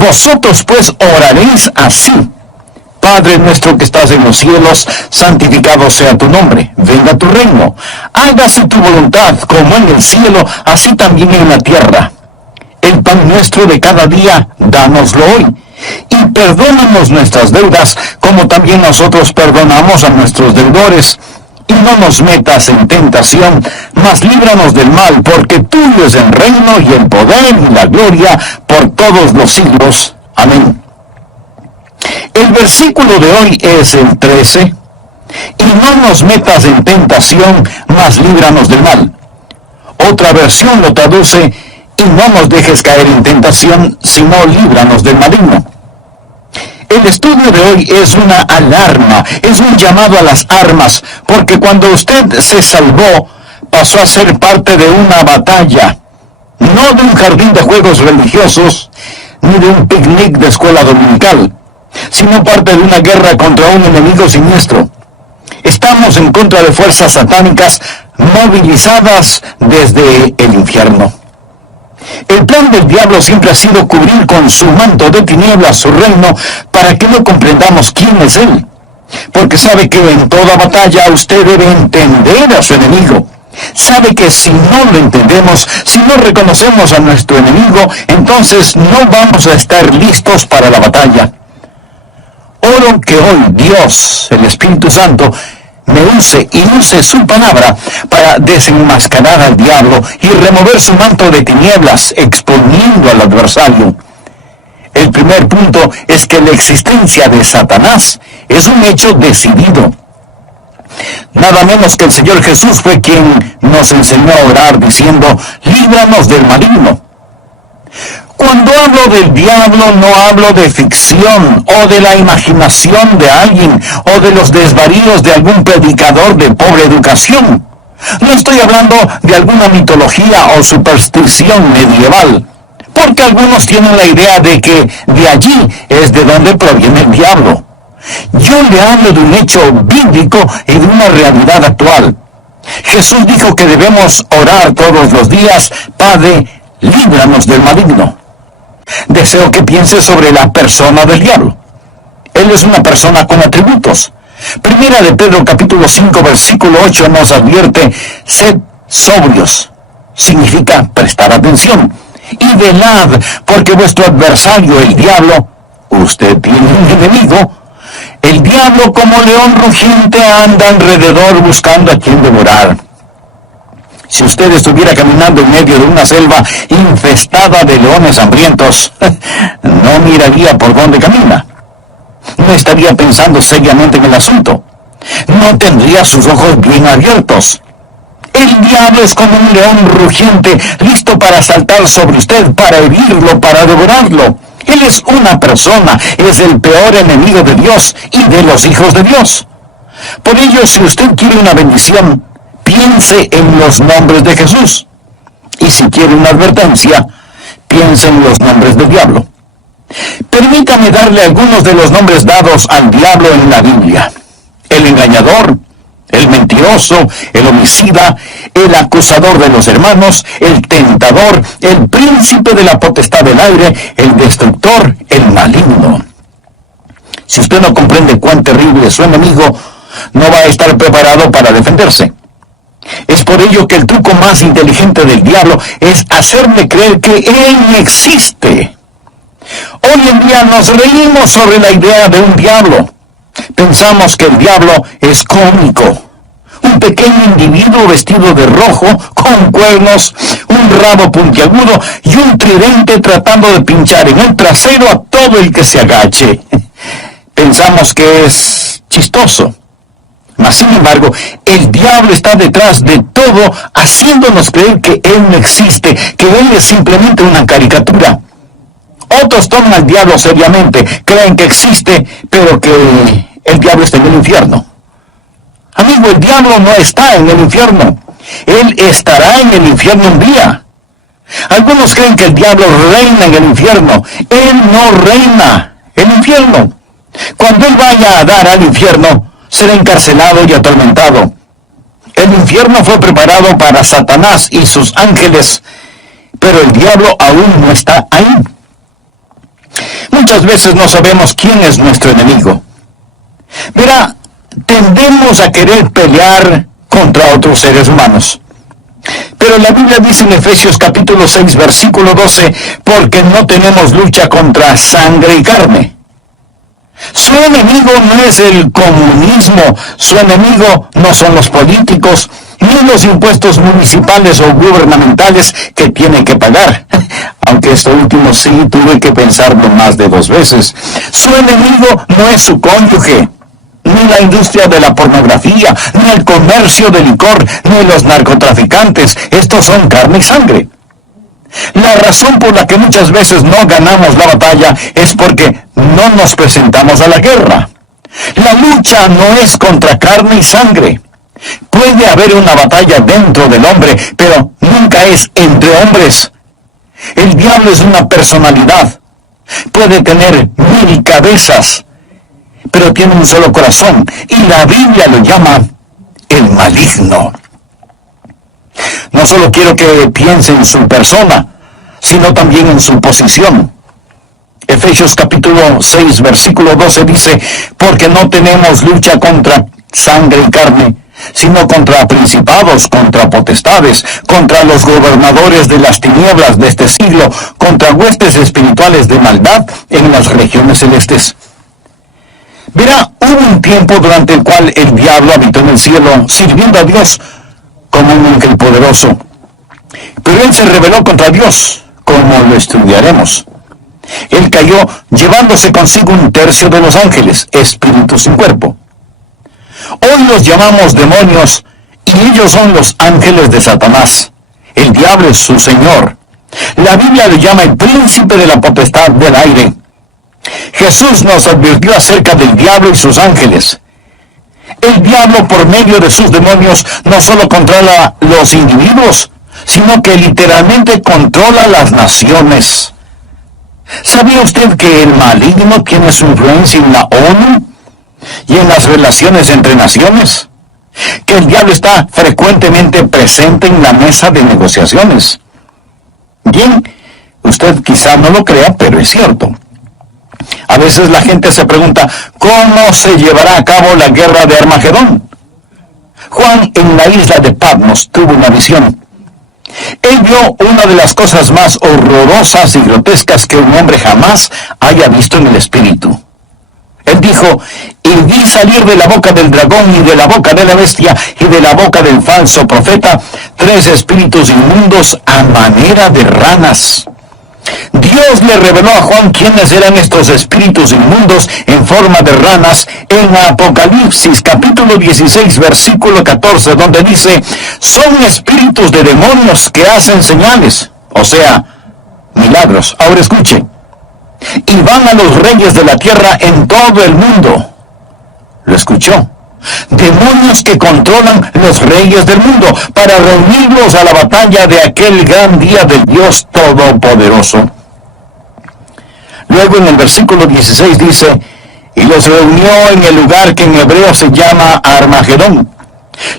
Vosotros pues oraréis así: Padre nuestro que estás en los cielos, santificado sea tu nombre, venga tu reino, hágase tu voluntad como en el cielo, así también en la tierra. El pan nuestro de cada día, dánoslo hoy, y perdónanos nuestras deudas, como también nosotros perdonamos a nuestros deudores. Y no nos metas en tentación, mas líbranos del mal, porque tuyo es el reino y el poder y la gloria por todos los siglos. Amén. El versículo de hoy es el 13. Y no nos metas en tentación, mas líbranos del mal. Otra versión lo traduce: y no nos dejes caer en tentación, sino líbranos del maligno. El estudio de hoy es una alarma, es un llamado a las armas, porque cuando usted se salvó, pasó a ser parte de una batalla, no de un jardín de juegos religiosos, ni de un picnic de escuela dominical, sino parte de una guerra contra un enemigo siniestro. Estamos en contra de fuerzas satánicas movilizadas desde el infierno. El plan del diablo siempre ha sido cubrir con su manto de tinieblas su reino para que no comprendamos quién es él. Porque sabe que en toda batalla usted debe entender a su enemigo. Sabe que si no lo entendemos, si no reconocemos a nuestro enemigo, entonces no vamos a estar listos para la batalla. Oro que hoy Dios, el Espíritu Santo, me use y use su palabra para desenmascarar al diablo y remover su manto de tinieblas, exponiendo al adversario. El primer punto es que la existencia de Satanás es un hecho decidido. Nada menos que el Señor Jesús fue quien nos enseñó a orar diciendo: líbranos del maligno. Cuando hablo del diablo, no hablo de ficción o de la imaginación de alguien o de los desvaríos de algún predicador de pobre educación. No estoy hablando de alguna mitología o superstición medieval, porque algunos tienen la idea de que de allí es de donde proviene el diablo. Yo le hablo de un hecho bíblico y de una realidad actual. Jesús dijo que debemos orar todos los días: Padre, líbranos del maligno. Deseo que piense sobre la persona del diablo. Él es una persona con atributos. Primera de Pedro capítulo 5 versículo 8 nos advierte: sed sobrios. Significa prestar atención. Y velad, porque vuestro adversario, el diablo, usted tiene un enemigo. El diablo, como león rugiente, anda alrededor buscando a quien devorar. Si usted estuviera caminando en medio de una selva infestada de leones hambrientos, no miraría por dónde camina. No estaría pensando seriamente en el asunto. No tendría sus ojos bien abiertos. El diablo es como un león rugiente, listo para saltar sobre usted, para herirlo, para devorarlo. Él es una persona, es el peor enemigo de Dios y de los hijos de Dios. Por ello, si usted quiere una bendición, piense en los nombres de Jesús. Y si quiere una advertencia, piense en los nombres del diablo. Permítame darle algunos de los nombres dados al diablo en la Biblia: el engañador, el mentiroso, el homicida, el acusador de los hermanos, el tentador, el príncipe de la potestad del aire, el destructor, el maligno. Si usted no comprende cuán terrible es su enemigo, no va a estar preparado para defenderse. Es por ello que el truco más inteligente del diablo es hacerle creer que él no existe. Hoy en día nos reímos sobre la idea de un diablo. Pensamos que el diablo es cómico. Un pequeño individuo vestido de rojo, con cuernos, un rabo puntiagudo y un tridente tratando de pinchar en el trasero a todo el que se agache. Pensamos que es chistoso. Mas, sin embargo, el diablo está detrás de todo, haciéndonos creer que él no existe, que él es simplemente una caricatura. Otros toman al diablo seriamente, creen que existe, pero que el diablo está en el infierno. Amigo, el diablo no está en el infierno. Él estará en el infierno un día. Algunos creen que el diablo reina en el infierno. Él no reina el infierno. Cuando él vaya a dar al infierno, será encarcelado y atormentado. El infierno fue preparado para Satanás y sus ángeles, pero el diablo aún no está ahí. muchas veces no sabemos quién es nuestro enemigo. Verá, tendemos a querer pelear contra otros seres humanos. Pero la Biblia dice en Efesios capítulo 6, versículo 12, porque no tenemos lucha contra sangre y carne. Su enemigo no es el comunismo, su enemigo no son los políticos, ni los impuestos municipales o gubernamentales que tiene que pagar. Aunque esto último sí tuve que pensarlo más de 2 veces. Su enemigo no es su cónyuge, ni la industria de la pornografía, ni el comercio de licor, ni los narcotraficantes. Estos son carne y sangre. La razón por la que muchas veces no ganamos la batalla es porque no nos presentamos a la guerra. La lucha no es contra carne y sangre. Puede haber una batalla dentro del hombre, pero nunca es entre hombres. El diablo es una personalidad. Puede tener 1000 cabezas, pero tiene un solo corazón, y la Biblia lo llama el maligno. No solo quiero que piense en su persona, sino también en su posición. Efesios capítulo 6, versículo 12 dice, porque no tenemos lucha contra sangre y carne, sino contra principados, contra potestades, contra los gobernadores de las tinieblas de este siglo, contra huestes espirituales de maldad en las regiones celestes. Verá, hubo un tiempo durante el cual el diablo habitó en el cielo, sirviendo a Dios como un ángel poderoso. Pero él se rebeló contra Dios, como lo estudiaremos. Él cayó llevándose consigo 1/3 de los ángeles, espíritus sin cuerpo. Hoy los llamamos demonios, y ellos son los ángeles de Satanás. El diablo es su señor. La Biblia le llama el príncipe de la potestad del aire. Jesús nos advirtió acerca del diablo y sus ángeles. El diablo, por medio de sus demonios, no solo controla los individuos, sino que literalmente controla las naciones. ¿Sabía usted que el maligno tiene su influencia en la ONU y en las relaciones entre naciones? Que el diablo está frecuentemente presente en la mesa de negociaciones. Bien, usted quizá no lo crea, pero es cierto. A veces la gente se pregunta, ¿cómo se llevará a cabo la guerra de Armagedón? Juan en la isla de Patmos tuvo una visión. Él vio una de las cosas más horrorosas y grotescas que un hombre jamás haya visto en el espíritu. Él dijo, y vi salir de la boca del dragón y de la boca de la bestia y de la boca del falso profeta 3 espíritus inmundos a manera de ranas. Dios le reveló a Juan quiénes eran estos espíritus inmundos en forma de ranas en Apocalipsis capítulo 16 versículo 14, donde dice, son espíritus de demonios que hacen señales, o sea, milagros. Ahora escuche, y van a los reyes de la tierra en todo el mundo. ¿Lo escuchó? Demonios que controlan los reyes del mundo para reunirlos a la batalla de aquel gran día del Dios Todopoderoso. Luego en el versículo 16 dice, y los reunió en el lugar que en hebreo se llama Armagedón.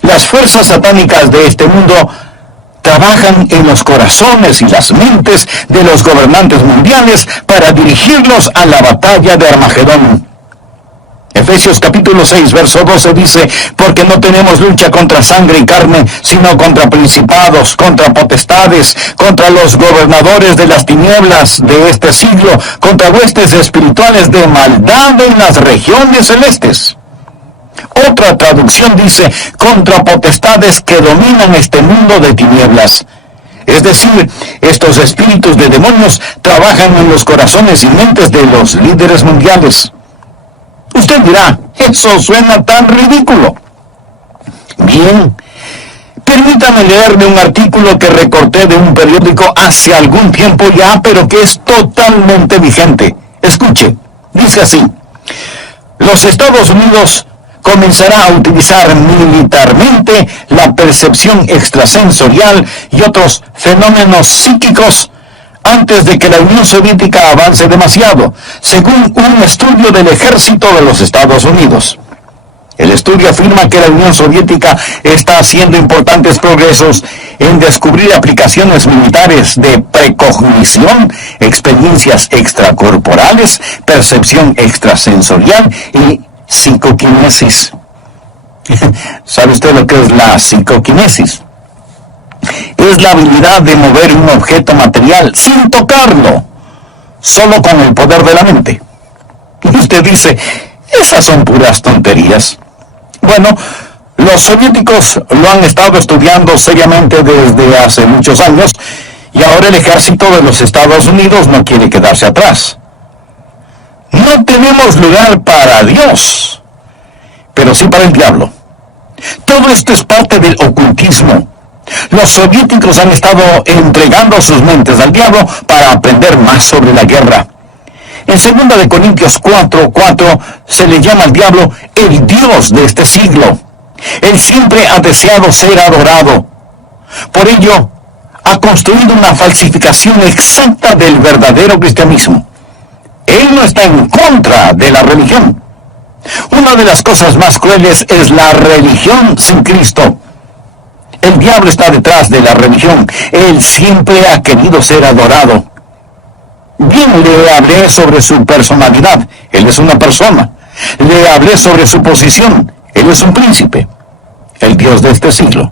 Las fuerzas satánicas de este mundo trabajan en los corazones y las mentes de los gobernantes mundiales para dirigirlos a la batalla de Armagedón. Efesios capítulo 6, verso 12 dice, porque no tenemos lucha contra sangre y carne, sino contra principados, contra potestades, contra los gobernadores de las tinieblas de este siglo, contra huestes espirituales de maldad en las regiones celestes. Otra traducción dice, contra potestades que dominan este mundo de tinieblas. Es decir, estos espíritus de demonios trabajan en los corazones y mentes de los líderes mundiales. Usted dirá, eso suena tan ridículo. Bien, permítame leerle un artículo que recorté de un periódico hace algún tiempo ya, pero que es totalmente vigente. Escuche, dice así, los Estados Unidos comenzará a utilizar militarmente la percepción extrasensorial y otros fenómenos psíquicos antes de que la Unión Soviética avance demasiado, según un estudio del ejército de los Estados Unidos. El estudio afirma que la Unión Soviética está haciendo importantes progresos en descubrir aplicaciones militares de precognición, experiencias extracorporales, percepción extrasensorial y psicoquinesis. ¿Sabe usted lo que es la psicoquinesis? Es la habilidad de mover un objeto material sin tocarlo, solo con el poder de la mente. Y usted dice, esas son puras tonterías. Bueno, los soviéticos lo han estado estudiando seriamente desde hace muchos años y ahora el ejército de los Estados Unidos no quiere quedarse atrás. No tenemos lugar para Dios, pero sí para el diablo. Todo esto es parte del ocultismo. Los soviéticos han estado entregando sus mentes al diablo para aprender más sobre la guerra. En 2 Corintios 4:4 se le llama al diablo el Dios de este siglo. Él siempre ha deseado ser adorado. Por ello, ha construido una falsificación exacta del verdadero cristianismo. Él no está en contra de la religión. Una de las cosas más crueles es la religión sin Cristo. El diablo está detrás de la religión. Él siempre ha querido ser adorado. Bien, le hablé sobre su personalidad. Él es una persona. Le hablé sobre su posición. Él es un príncipe, el Dios de este siglo.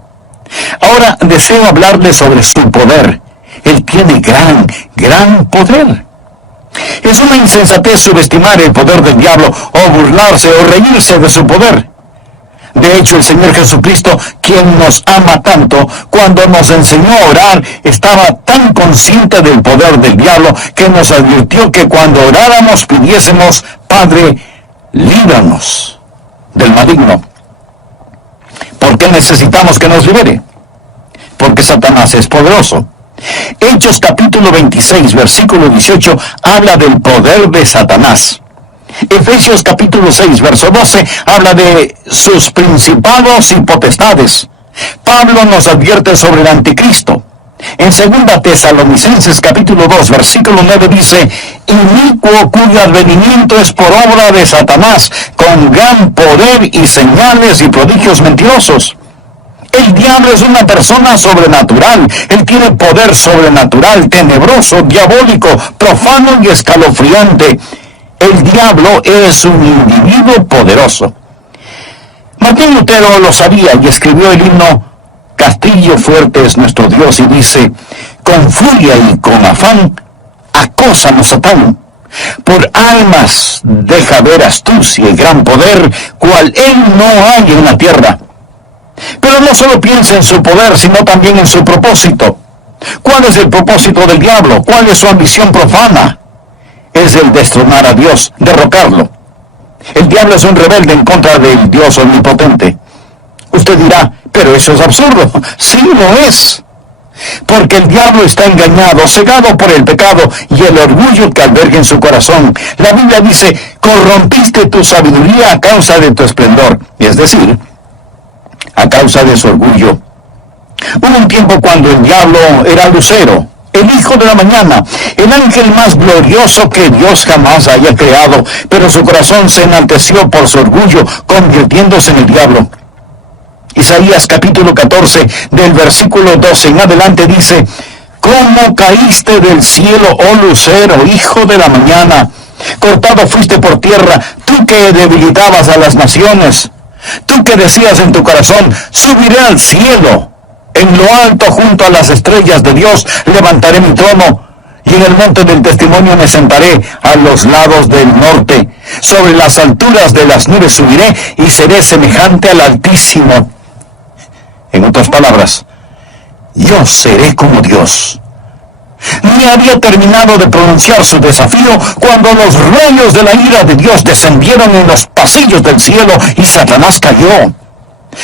Ahora deseo hablarle sobre su poder. Él tiene gran poder. Es una insensatez subestimar el poder del diablo o burlarse o reírse de su poder. De hecho, el Señor Jesucristo, quien nos ama tanto, cuando nos enseñó a orar, estaba tan consciente del poder del diablo que nos advirtió que cuando oráramos pidiésemos, Padre, líbranos del maligno. ¿Por qué necesitamos que nos libere? Porque Satanás es poderoso. Hechos capítulo 26, versículo 18, habla del poder de Satanás. Efesios capítulo 6, verso 12, habla de sus principados y potestades. Pablo nos advierte sobre el anticristo. En 2 Tesalonicenses capítulo 2, versículo 9 dice, inicuo cuyo advenimiento es por obra de Satanás, con gran poder y señales y prodigios mentirosos. El diablo es una persona sobrenatural. Él tiene poder sobrenatural, tenebroso, diabólico, profano y escalofriante. El diablo es un individuo poderoso. Martín Lutero lo sabía y escribió el himno Castillo fuerte es nuestro Dios, y dice, con furia y con afán, acósanos Satán. Por almas deja ver astucia y gran poder, cual él no hay en la tierra. Pero no solo piensa en su poder, sino también en su propósito. ¿Cuál es el propósito del diablo? ¿Cuál es su ambición profana? Es el destronar a Dios, derrocarlo. El diablo es un rebelde en contra del Dios omnipotente. Usted dirá, pero eso es absurdo. Sí, lo es. Porque el diablo está engañado, cegado por el pecado y el orgullo que alberga en su corazón. La Biblia dice, corrompiste tu sabiduría a causa de tu esplendor. Es decir, a causa de su orgullo. Hubo un tiempo cuando el diablo era Lucero, el hijo de la mañana, el ángel más glorioso que Dios jamás haya creado, pero su corazón se enalteció por su orgullo, convirtiéndose en el diablo. Isaías capítulo 14, del versículo 12 en adelante dice, ¿cómo caíste del cielo, oh lucero, hijo de la mañana? Cortado fuiste por tierra, tú que debilitabas a las naciones. Tú que decías en tu corazón, subiré al cielo. En lo alto, junto a las estrellas de Dios, levantaré mi trono. Y en el monte del testimonio me sentaré a los lados del norte. Sobre las alturas de las nubes subiré y seré semejante al Altísimo. En otras palabras, yo seré como Dios. Ni había terminado de pronunciar su desafío cuando los rayos de la ira de Dios descendieron en los pasillos del cielo y Satanás cayó.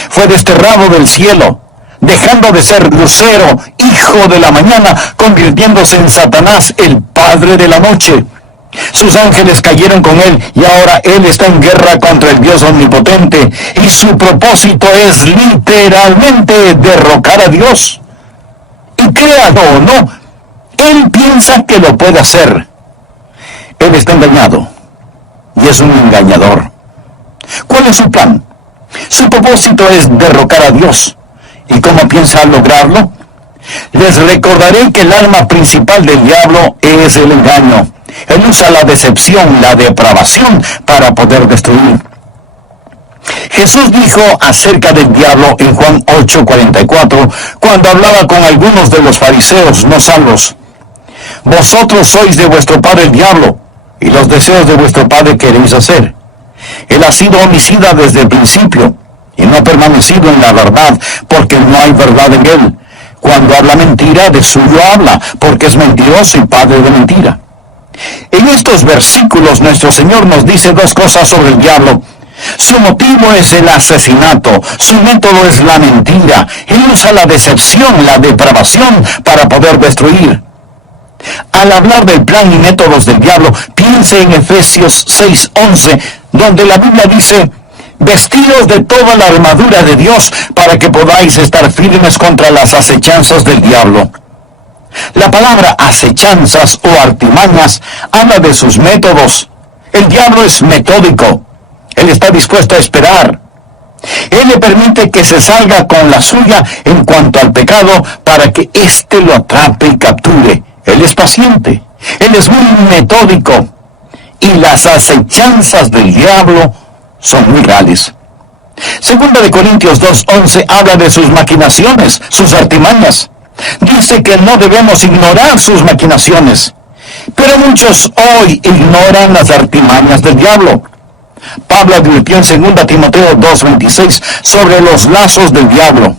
Fue desterrado del cielo, dejando de ser lucero, hijo de la mañana, convirtiéndose en Satanás, el padre de la noche. Sus ángeles cayeron con él y ahora él está en guerra contra el Dios omnipotente y su propósito es literalmente derrocar a Dios. Y créalo o no, él piensa que lo puede hacer. Él está engañado y es un engañador. ¿Cuál es su plan? Su propósito es derrocar a Dios. ¿Y cómo piensa lograrlo? Les recordaré que el arma principal del diablo es el engaño. Él usa la decepción, la depravación, para poder destruir. Jesús dijo acerca del diablo en Juan 8:44, cuando hablaba con algunos de los fariseos no salvos: vosotros sois de vuestro padre el diablo, y los deseos de vuestro padre queréis hacer. Él ha sido homicida desde el principio, y no ha permanecido en la verdad, porque no hay verdad en él. Cuando habla mentira, de suyo habla, porque es mentiroso y padre de mentira. En estos versículos nuestro Señor nos dice dos cosas sobre el diablo. Su motivo es el asesinato, su método es la mentira. Él usa la decepción, la depravación para poder destruir. Al hablar del plan y métodos del diablo, piense en Efesios 6:11, donde la Biblia dice: vestidos de toda la armadura de Dios para que podáis estar firmes contra las acechanzas del diablo. La palabra acechanzas o artimañas habla de sus métodos. El diablo es metódico. Él está dispuesto a esperar. Él le permite que se salga con la suya en cuanto al pecado para que éste lo atrape y capture. Él es paciente. Él es muy metódico. Y las acechanzas del diablo son muy reales. Segunda de Corintios 2:11 habla de sus maquinaciones, sus artimañas. Dice que no debemos ignorar sus maquinaciones. Pero muchos hoy ignoran las artimañas del diablo. Pablo advirtió en 2 Timoteo 2:26 sobre los lazos del diablo.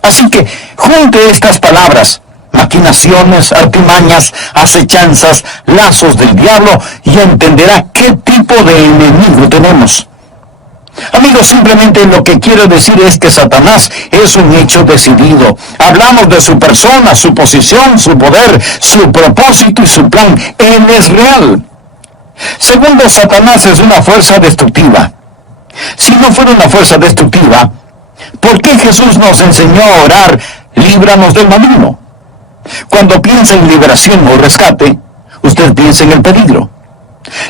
Así que junte estas palabras: maquinaciones, artimañas, acechanzas, lazos del diablo, y entenderá qué tipo de enemigo tenemos. Amigos, simplemente lo que quiero decir es que Satanás es un hecho decidido. Hablamos de su persona, su posición, su poder, su propósito y su plan. Él es real. Segundo, Satanás es una fuerza destructiva. Si no fuera una fuerza destructiva, ¿por qué Jesús nos enseñó a orar: líbranos del maligno? Cuando piensa en liberación o rescate, usted piensa en el peligro.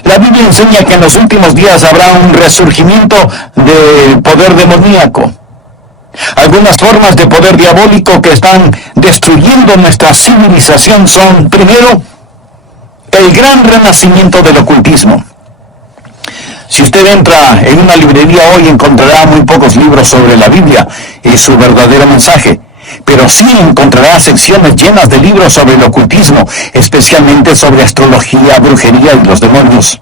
La Biblia enseña que en los últimos días habrá un resurgimiento del poder demoníaco. Algunas formas de poder diabólico que están destruyendo nuestra civilización son, primero, el gran renacimiento del ocultismo. Si usted entra en una librería hoy, encontrará muy pocos libros sobre la Biblia y su verdadero mensaje, pero sí encontrará secciones llenas de libros sobre el ocultismo, especialmente sobre astrología, brujería y los demonios.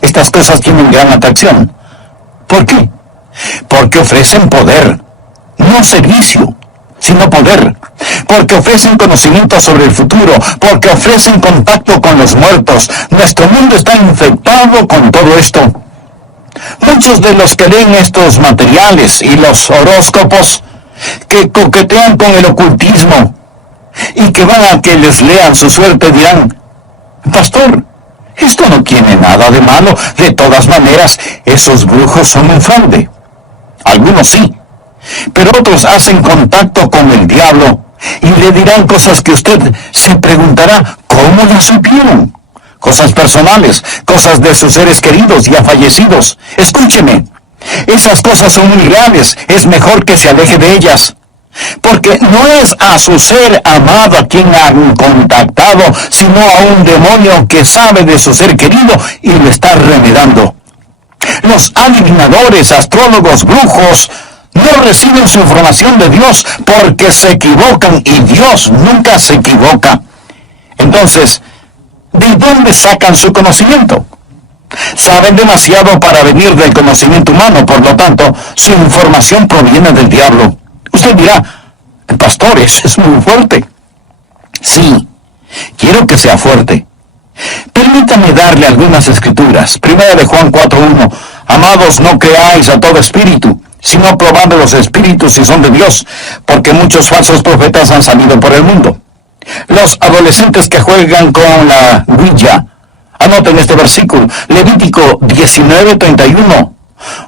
Estas cosas tienen gran atracción. ¿Por qué? Porque ofrecen poder, no servicio, sino poder. Porque ofrecen conocimiento sobre el futuro, porque ofrecen contacto con los muertos. Nuestro mundo está infectado con todo esto. Muchos de los que leen estos materiales y los horóscopos, que coquetean con el ocultismo y que van a que les lean su suerte, dirán: pastor, esto no tiene nada de malo. De todas maneras, esos brujos son un fraude. Algunos sí, pero otros hacen contacto con el diablo y le dirán cosas que usted se preguntará: ¿cómo las supieron? Cosas personales, cosas de sus seres queridos ya fallecidos. Escúcheme, esas cosas son muy reales. Es mejor que se aleje de ellas, porque no es a su ser amado a quien han contactado, sino a un demonio que sabe de su ser querido y lo está remedando. Los adivinadores, astrólogos, brujos no reciben su información de Dios porque se equivocan, y Dios nunca se equivoca. Entonces, ¿de dónde sacan su conocimiento? Saben demasiado para venir del conocimiento humano, por lo tanto, su información proviene del diablo. Usted dirá: pastor, eso es muy fuerte. Sí, quiero que sea fuerte. Permítame darle algunas escrituras. Primera de Juan 4:1. Amados, no creáis a todo espíritu, sino probad los espíritus si son de Dios, porque muchos falsos profetas han salido por el mundo. Los adolescentes que juegan con la Ouija, anoten este versículo, Levítico 19:31.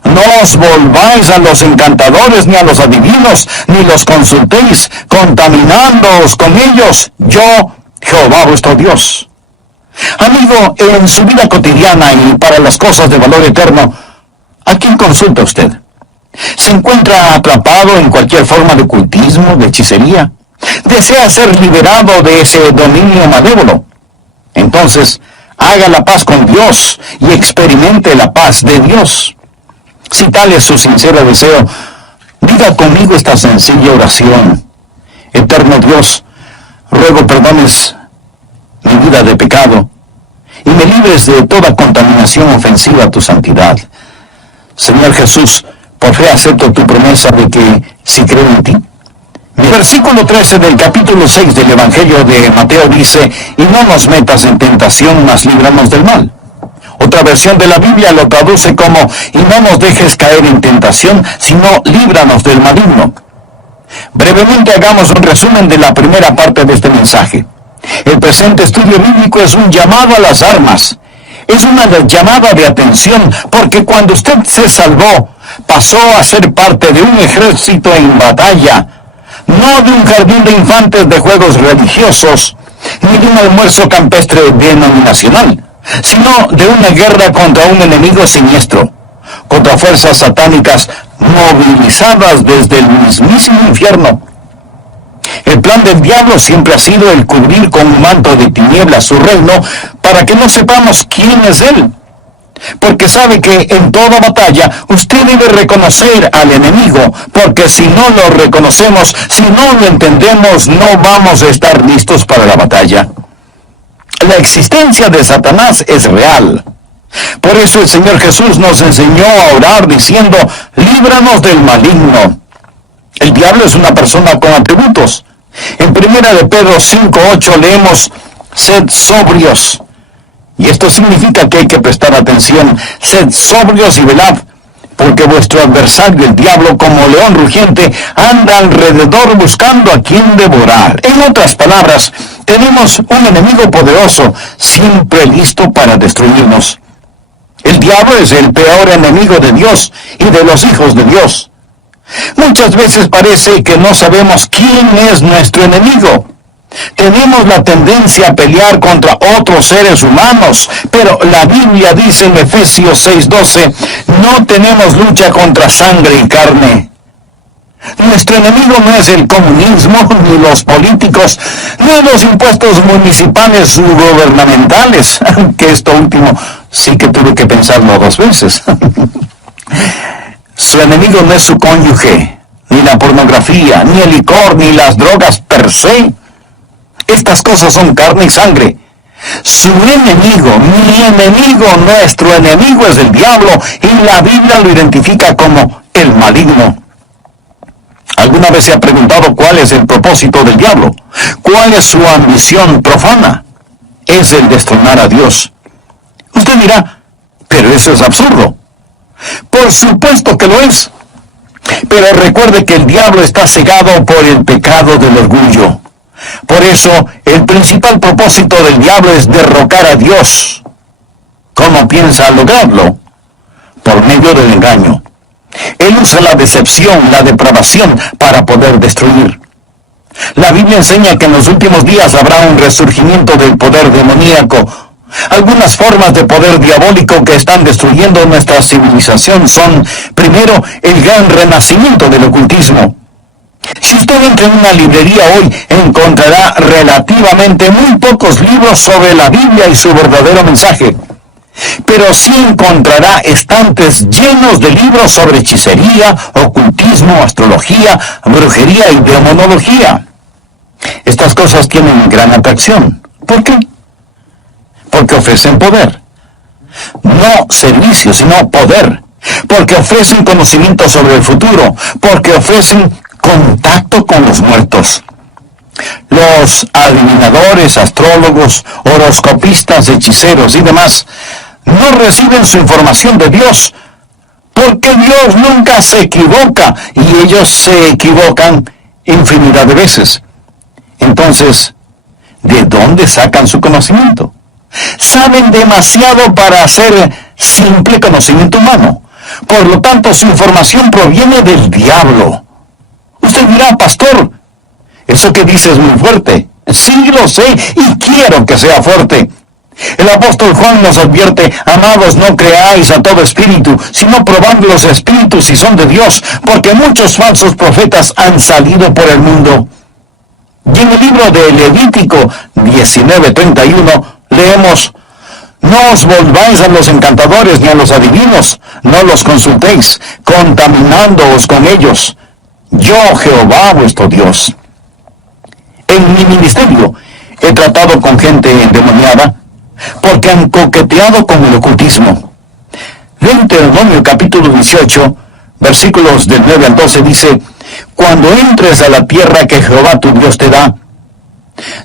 No os volváis a los encantadores, ni a los adivinos, ni los consultéis, contaminándoos con ellos. Yo, Jehová vuestro Dios. Amigo, en su vida cotidiana y para las cosas de valor eterno, ¿a quién consulta usted? ¿Se encuentra atrapado en cualquier forma de ocultismo, de hechicería? ¿Desea ser liberado de ese dominio malévolo? Entonces, haga la paz con Dios y experimente la paz de Dios. Si tal es su sincero deseo, diga conmigo esta sencilla oración. Eterno Dios, ruego perdones mi vida de pecado y me libres de toda contaminación ofensiva a tu santidad. Señor Jesús, por fe acepto tu promesa de que si creo en ti. El versículo 13 del capítulo 6 del Evangelio de Mateo dice, y no nos metas en tentación, mas líbranos del mal. Otra versión de la Biblia lo traduce como, y no nos dejes caer en tentación, sino líbranos del maligno. Brevemente hagamos un resumen de la primera parte de este mensaje. El presente estudio bíblico es un llamado a las armas. Es una llamada de atención, porque cuando usted se salvó, pasó a ser parte de un ejército en batalla, no de un jardín de infantes de juegos religiosos, ni de un almuerzo campestre denominacional, sino de una guerra contra un enemigo siniestro, contra fuerzas satánicas movilizadas desde el mismísimo infierno. El plan del diablo siempre ha sido el cubrir con un manto de tinieblas su reino para que no sepamos quién es él. Porque sabe que en toda batalla usted debe reconocer al enemigo, porque si no lo reconocemos, si no lo entendemos, no vamos a estar listos para la batalla. La existencia de Satanás es real. Por eso el Señor Jesús nos enseñó a orar diciendo, líbranos del maligno. El diablo es una persona con atributos. En 1 de Pedro 5:8 leemos, sed sobrios. Y esto significa que hay que prestar atención. Sed sobrios y velad, porque vuestro adversario, el diablo, como león rugiente, anda alrededor buscando a quien devorar. En otras palabras, tenemos un enemigo poderoso, siempre listo para destruirnos. El diablo es el peor enemigo de Dios y de los hijos de Dios. Muchas veces parece que no sabemos quién es nuestro enemigo. Tenemos la tendencia a pelear contra otros seres humanos, pero la Biblia dice en Efesios 6:12, no tenemos lucha contra sangre y carne. Nuestro enemigo no es el comunismo, ni los políticos, ni los impuestos municipales u gubernamentales, que esto último sí que tuve que pensarlo 2 veces. Su enemigo no es su cónyuge, ni la pornografía, ni el licor, ni las drogas per se. Estas cosas son carne y sangre. Su enemigo, mi enemigo, nuestro enemigo es el diablo, y la Biblia lo identifica como el maligno. ¿Alguna vez se ha preguntado cuál es el propósito del diablo? ¿Cuál es su ambición profana? Es el destronar a Dios. Usted dirá, pero eso es absurdo. Por supuesto que lo es. Pero recuerde que el diablo está cegado por el pecado del orgullo. Por eso, el principal propósito del diablo es derrocar a Dios. ¿Cómo piensa lograrlo? Por medio del engaño. Él usa la decepción, la depravación, para poder destruir. La Biblia enseña que en los últimos días habrá un resurgimiento del poder demoníaco. Algunas formas de poder diabólico que están destruyendo nuestra civilización son, primero, el gran renacimiento del ocultismo. Si usted entra en una librería hoy, encontrará relativamente muy pocos libros sobre la Biblia y su verdadero mensaje. Pero sí encontrará estantes llenos de libros sobre hechicería, ocultismo, astrología, brujería y demonología. Estas cosas tienen gran atracción. ¿Por qué? Porque ofrecen poder. No servicio, sino poder. Porque ofrecen conocimiento sobre el futuro. Porque ofrecen contacto con los muertos. Los adivinadores, astrólogos, horoscopistas, hechiceros y demás no reciben su información de Dios, porque Dios nunca se equivoca y ellos se equivocan infinidad de veces. Entonces, ¿de dónde sacan su conocimiento? Saben demasiado para hacer simple conocimiento humano. Por lo tanto, su información proviene del diablo. Usted dirá, pastor, eso que dice es muy fuerte. Sí, lo sé, y quiero que sea fuerte. El apóstol Juan nos advierte: amados, no creáis a todo espíritu, sino probad los espíritus si son de Dios, porque muchos falsos profetas han salido por el mundo. Y en el libro de Levítico 19:31 leemos: no os volváis a los encantadores ni a los adivinos, no los consultéis, contaminándoos con ellos. Yo, Jehová vuestro Dios. En mi ministerio he tratado con gente endemoniada, porque han coqueteado con el ocultismo. Deuteronomio capítulo 18, versículos del 9 al 12 dice: cuando entres a la tierra que Jehová tu Dios te da,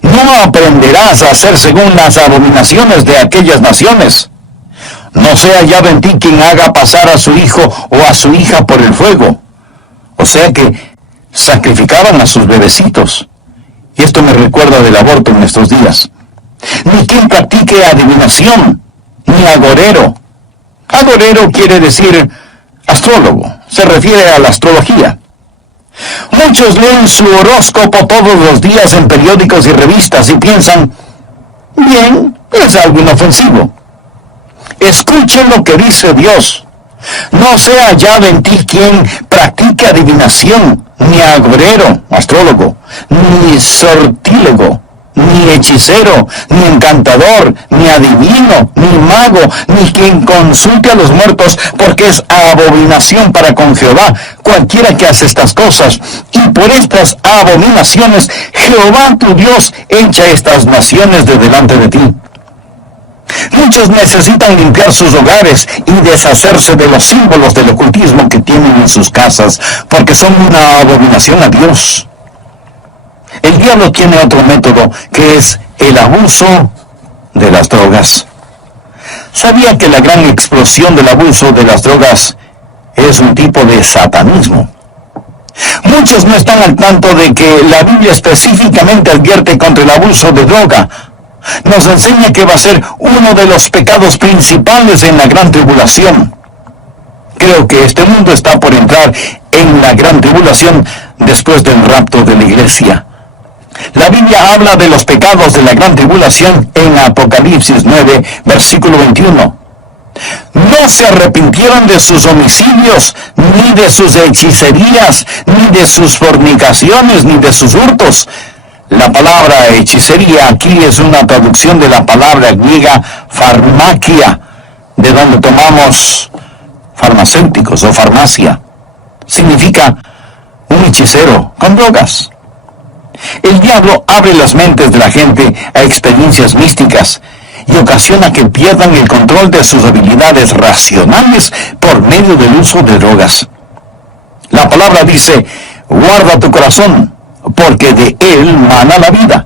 no aprenderás a hacer según las abominaciones de aquellas naciones. No sea hallado en ti quien haga pasar a su hijo o a su hija por el fuego. O sea que sacrificaban a sus bebecitos. Y esto me recuerda del aborto en nuestros días. Ni quien practique adivinación, ni agorero. Agorero quiere decir astrólogo, se refiere a la astrología. Muchos leen su horóscopo todos los días en periódicos y revistas y piensan: bien, es algo inofensivo. Escuchen lo que dice Dios. No sea hallado en ti quien practique adivinación, ni agorero, astrólogo, ni sortílego, ni hechicero, ni encantador, ni adivino, ni mago, ni quien consulte a los muertos, porque es abominación para con Jehová cualquiera que hace estas cosas. Y por estas abominaciones Jehová tu Dios echa estas naciones de delante de ti. Muchos necesitan limpiar sus hogares y deshacerse de los símbolos del ocultismo que tienen en sus casas, porque son una abominación a Dios. El diablo tiene otro método, que es el abuso de las drogas. ¿Sabía que la gran explosión del abuso de las drogas es un tipo de satanismo? Muchos no están al tanto de que la Biblia específicamente advierte contra el abuso de droga. Nos enseña que va a ser uno de los pecados principales en la gran tribulación. Creo que este mundo está por entrar en la gran tribulación después del rapto de la iglesia. La Biblia habla de los pecados de la gran tribulación en Apocalipsis 9, versículo 21. No se arrepintieron de sus homicidios, ni de sus hechicerías, ni de sus fornicaciones, ni de sus hurtos. La palabra hechicería aquí es una traducción de la palabra griega farmakia, de donde tomamos farmacéuticos o farmacia. Significa un hechicero con drogas. El diablo abre las mentes de la gente a experiencias místicas y ocasiona que pierdan el control de sus habilidades racionales por medio del uso de drogas. La palabra dice: guarda tu corazón, porque de él mana la vida.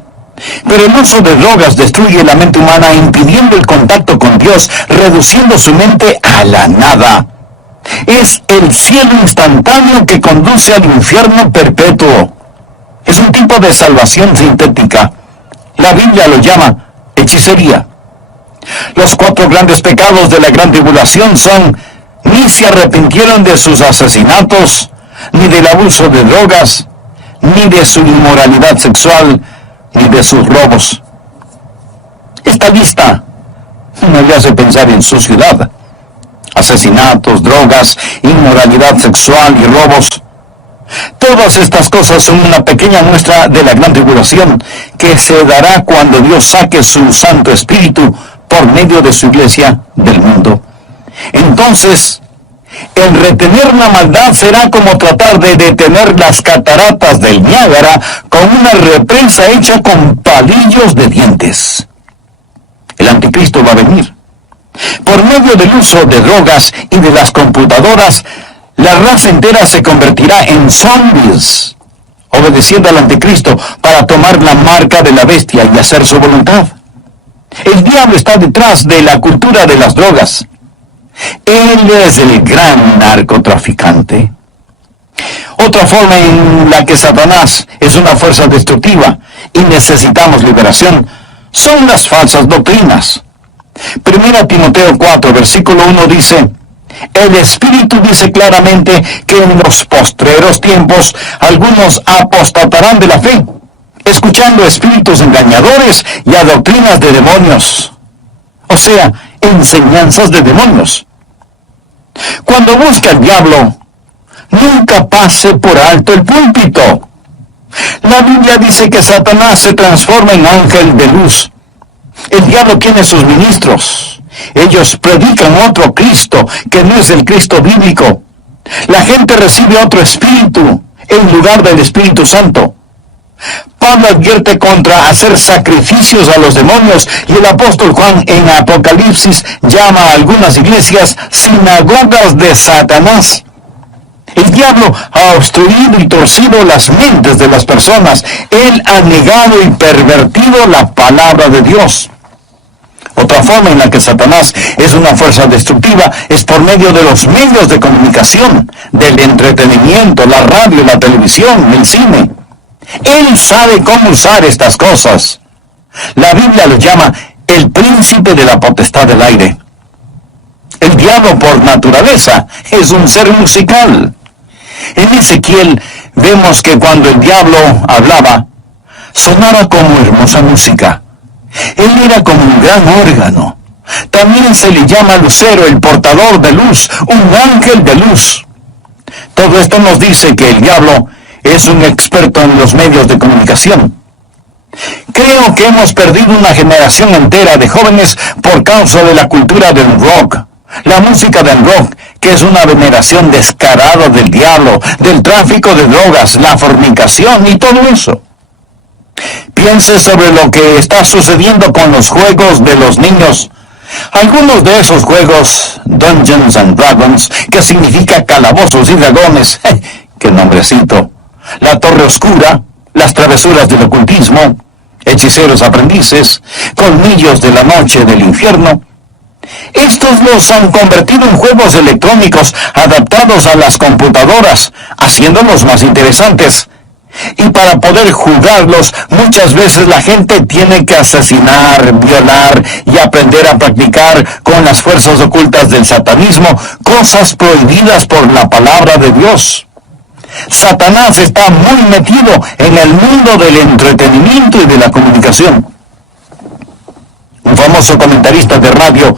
Pero el uso de drogas destruye la mente humana, impidiendo el contacto con Dios, reduciendo su mente a la nada. Es el cielo instantáneo que conduce al infierno perpetuo. Es un tipo de salvación sintética. La Biblia lo llama hechicería. Los 4 grandes pecados de la gran tribulación son: ni se arrepintieron de sus asesinatos, ni del abuso de drogas, ni de su inmoralidad sexual, ni de sus robos. Esta lista me hace pensar en su ciudad. Asesinatos, drogas, inmoralidad sexual y robos. Todas estas cosas son una pequeña muestra de la gran tribulación que se dará cuando Dios saque su Santo Espíritu por medio de su iglesia del mundo. Entonces, el retener la maldad será como tratar de detener las cataratas del Niágara con una represa hecha con palillos de dientes. El anticristo va a venir. Por medio del uso de drogas y de las computadoras, la raza entera se convertirá en zombies, obedeciendo al anticristo para tomar la marca de la bestia y hacer su voluntad. El diablo está detrás de la cultura de las drogas. Él es el gran narcotraficante. Otra forma en la que Satanás es una fuerza destructiva y necesitamos liberación son las falsas doctrinas. 1 Timoteo 4, versículo 1 dice: el Espíritu dice claramente que en los postreros tiempos algunos apostatarán de la fe, escuchando espíritus engañadores y a doctrinas de demonios. o sea, enseñanzas de demonios. Cuando busca el diablo, nunca pase por alto el púlpito. La Biblia dice que Satanás se transforma en ángel de luz. El diablo tiene sus ministros. Ellos predican otro Cristo que no es el Cristo bíblico. La gente recibe otro espíritu en lugar del Espíritu Santo. Pablo advierte contra hacer sacrificios a los demonios y el apóstol Juan en Apocalipsis llama a algunas iglesias sinagogas de Satanás. El diablo ha obstruido y torcido las mentes de las personas. Él ha negado y pervertido la palabra de Dios. Otra forma en la que Satanás es una fuerza destructiva es por medio de los medios de comunicación, del entretenimiento, la radio, la televisión, el cine. Él sabe cómo usar estas cosas. La Biblia lo llama el príncipe de la potestad del aire. El diablo por naturaleza es un ser musical. En Ezequiel vemos que cuando el diablo hablaba, sonaba como hermosa música. Él era como un gran órgano. También se le llama lucero, el portador de luz, un ángel de luz. Todo esto nos dice que el diablo es un experto en los medios de comunicación. Creo que hemos perdido una generación entera de jóvenes por causa de la cultura del rock. La música del rock, que es una veneración descarada del diablo, del tráfico de drogas, la fornicación y todo eso. Piense sobre lo que está sucediendo con los juegos de los niños. Algunos de esos juegos, Dungeons and Dragons, que significa calabozos y dragones, qué nombrecito, la Torre Oscura, las travesuras del ocultismo, hechiceros aprendices, colmillos de la noche del infierno. Estos los han convertido en juegos electrónicos adaptados a las computadoras, haciéndolos más interesantes. Y para poder jugarlos, muchas veces la gente tiene que asesinar, violar y aprender a practicar con las fuerzas ocultas del satanismo cosas prohibidas por la palabra de Dios. Satanás está muy metido en el mundo del entretenimiento y de la comunicación. Un famoso comentarista de radio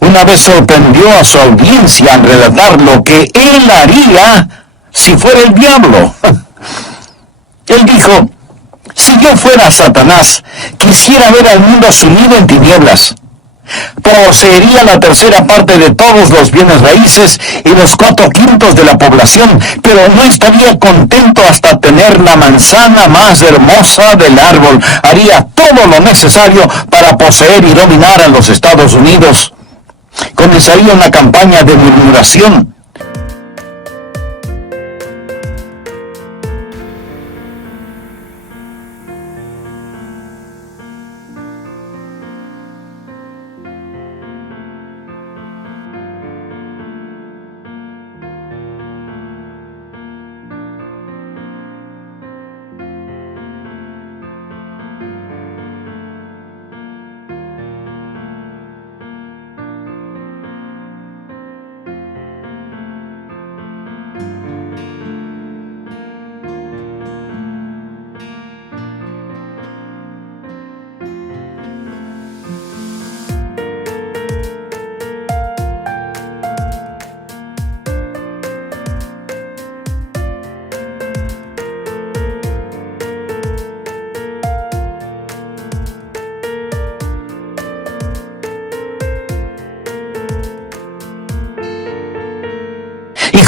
una vez sorprendió a su audiencia al relatar lo que él haría si fuera el diablo. Él dijo: si yo fuera Satanás, quisiera ver al mundo sumido en tinieblas. Poseería la tercera parte de todos los bienes raíces y los 4/5 de la población, pero no estaría contento hasta tener la manzana más hermosa del árbol. Haría todo lo necesario para poseer y dominar a los Estados Unidos. Comenzaría una campaña de murmuración.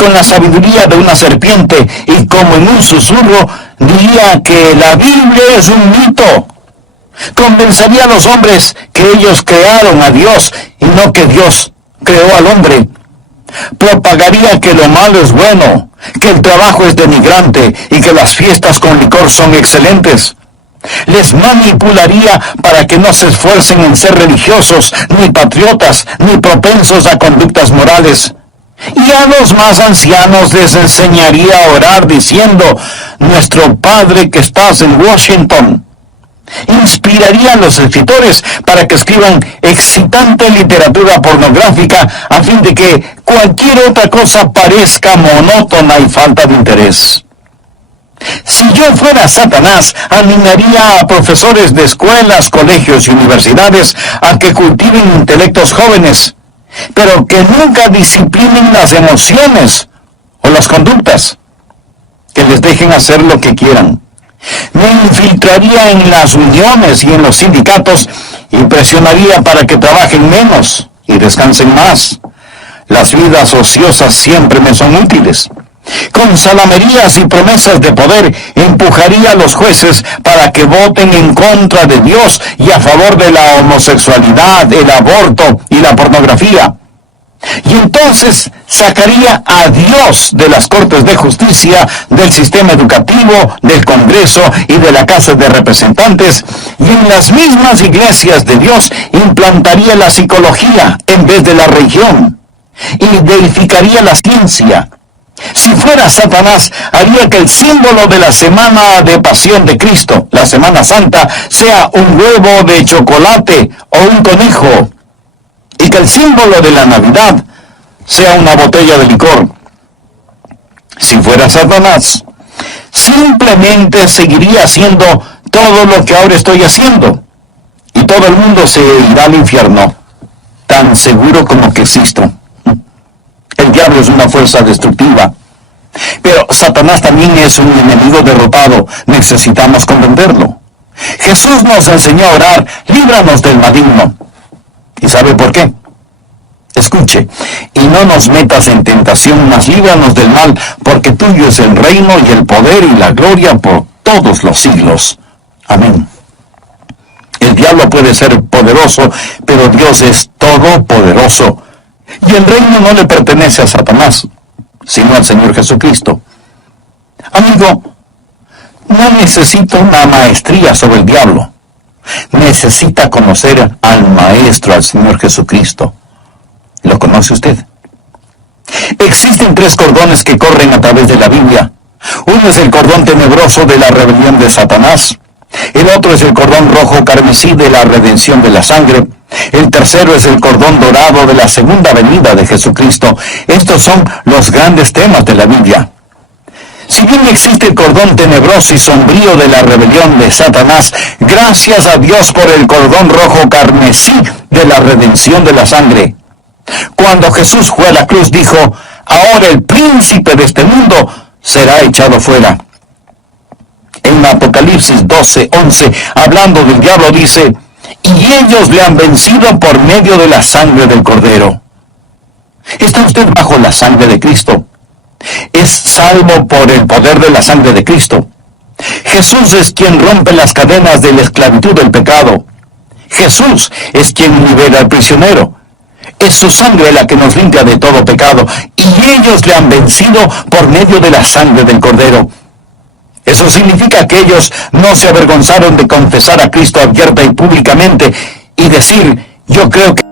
Con la sabiduría de una serpiente y como en un susurro diría que la Biblia es un mito. Convencería a los hombres que ellos crearon a Dios y no que Dios creó al hombre. Propagaría que lo malo es bueno, que el trabajo es denigrante y que las fiestas con licor son excelentes. Les manipularía para que no se esfuercen en ser religiosos, ni patriotas, ni propensos a conductas morales. Y a los más ancianos les enseñaría a orar diciendo: nuestro Padre que estás en Washington. Inspiraría a los escritores para que escriban excitante literatura pornográfica a fin de que cualquier otra cosa parezca monótona y falta de interés. Si yo fuera Satanás, animaría a profesores de escuelas, colegios y universidades a que cultiven intelectos jóvenes, pero que nunca disciplinen las emociones o las conductas, que les dejen hacer lo que quieran. Me infiltraría en las uniones y en los sindicatos y presionaría para que trabajen menos y descansen más. Las vidas ociosas siempre me son útiles. Con salamerías y promesas de poder empujaría a los jueces para que voten en contra de Dios y a favor de la homosexualidad, el aborto y la pornografía. Y entonces sacaría a Dios de las Cortes de Justicia, del sistema educativo, del Congreso y de la Casa de Representantes, y en las mismas iglesias de Dios implantaría la psicología en vez de la religión, y deificaría la ciencia. Si fuera Satanás, haría que el símbolo de la semana de pasión de Cristo, la Semana Santa, sea un huevo de chocolate o un conejo, y que el símbolo de la Navidad sea una botella de licor. Si fuera Satanás, simplemente seguiría haciendo todo lo que ahora estoy haciendo, y todo el mundo se irá al infierno, tan seguro como que existo. El diablo es una fuerza destructiva, pero Satanás también es un enemigo derrotado. Necesitamos comprenderlo. Jesús nos enseñó a orar: líbranos del maligno. ¿Y sabe por qué? Escuche: y no nos metas en tentación, mas líbranos del mal, porque tuyo es el reino y el poder y la gloria por todos los siglos. Amén. El diablo puede ser poderoso, pero Dios es todopoderoso. Y el reino no le pertenece a Satanás, sino al Señor Jesucristo. Amigo, no necesita una maestría sobre el diablo. Necesita conocer al Maestro, al Señor Jesucristo. ¿Lo conoce usted? Existen 3 cordones que corren a través de la Biblia. Uno es el cordón tenebroso de la rebelión de Satanás. El otro es el cordón rojo carmesí de la redención de la sangre. El tercero es el cordón dorado de la segunda venida de Jesucristo. Estos son los grandes temas de la Biblia. Si bien existe el cordón tenebroso y sombrío de la rebelión de Satanás, gracias a Dios por el cordón rojo carmesí de la redención de la sangre. Cuando Jesús fue a la cruz, dijo: ahora el príncipe de este mundo será echado fuera. En Apocalipsis 12:11, hablando del diablo, dice: y ellos le han vencido por medio de la sangre del Cordero. ¿Está usted bajo la sangre de Cristo? Es salvo por el poder de la sangre de Cristo. Jesús es quien rompe las cadenas de la esclavitud del pecado. Jesús es quien libera al prisionero. Es su sangre la que nos limpia de todo pecado, y ellos le han vencido por medio de la sangre del Cordero. Eso significa que ellos no se avergonzaron de confesar a Cristo abierta y públicamente y decir: yo creo que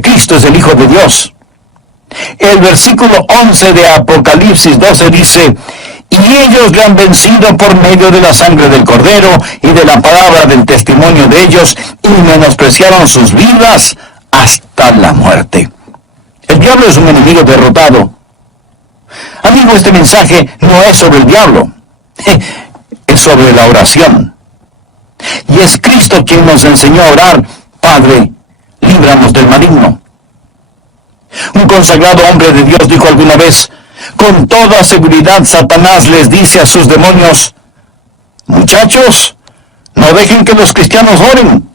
Cristo es el Hijo de Dios. El versículo 11 de Apocalipsis 12 dice: y ellos le han vencido por medio de la sangre del Cordero y de la palabra del testimonio de ellos, y menospreciaron sus vidas hasta la muerte. El diablo es un enemigo derrotado. Amigo, este mensaje no es sobre el diablo, es sobre la oración. Y es Cristo quien nos enseñó a orar: Padre, líbranos del maligno. Un consagrado hombre de Dios dijo alguna vez: con toda seguridad Satanás les dice a sus demonios: Muchachos, no dejen que los cristianos oren,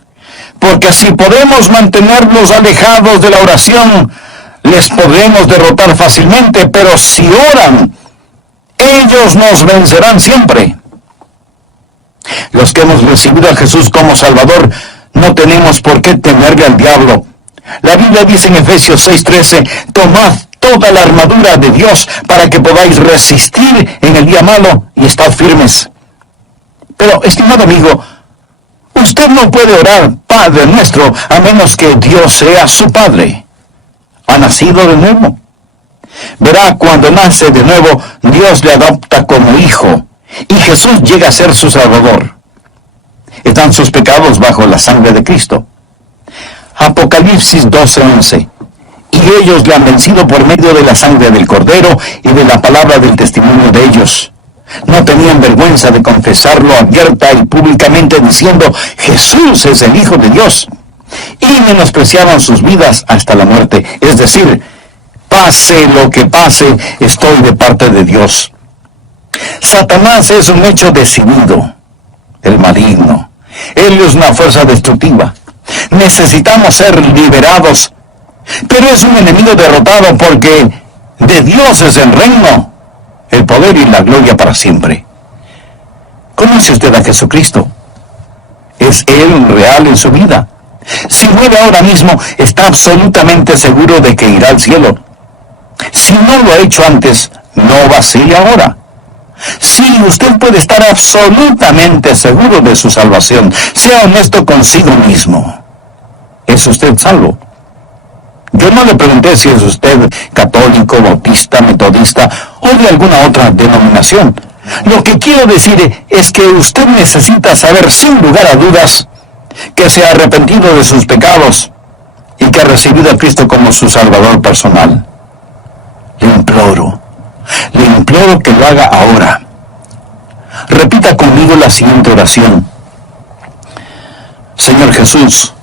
porque así podemos mantenerlos alejados de la oración. Les podemos derrotar fácilmente, pero si oran, ellos nos vencerán siempre. Los que hemos recibido a Jesús como Salvador, no tenemos por qué temerle al diablo. La Biblia dice en Efesios 6:13, tomad toda la armadura de Dios para que podáis resistir en el día malo y estad firmes. Pero, estimado amigo, usted no puede orar Padre Nuestro a menos que Dios sea su Padre. ¿Ha nacido de nuevo? Verá, cuando nace de nuevo, Dios le adopta como hijo, y Jesús llega a ser su Salvador. Están sus pecados bajo la sangre de Cristo. Apocalipsis 12:11. Y ellos le han vencido por medio de la sangre del Cordero y de la palabra del testimonio de ellos. No tenían vergüenza de confesarlo abierta y públicamente diciendo, Jesús es el Hijo de Dios. Y menospreciaban sus vidas hasta la muerte. Es decir, pase lo que pase, estoy de parte de Dios. Satanás es un hecho decidido, el maligno. Él es una fuerza destructiva. Necesitamos ser liberados, pero es un enemigo derrotado porque de Dios es el reino, el poder y la gloria para siempre. ¿Conoce usted a Jesucristo? ¿Es Él real en su vida? Si muere ahora mismo, está absolutamente seguro de que irá al cielo. Si no lo ha hecho antes, no vacile ahora. Sí, usted puede estar absolutamente seguro de su salvación. Sea honesto consigo mismo. ¿Es usted salvo? Yo no le pregunté si es usted católico, bautista, metodista o de alguna otra denominación. Lo que quiero decir es que usted necesita saber sin lugar a dudas que se ha arrepentido de sus pecados y que ha recibido a Cristo como su Salvador personal. Le imploro que lo haga ahora. Repita conmigo la siguiente oración. Señor Jesús,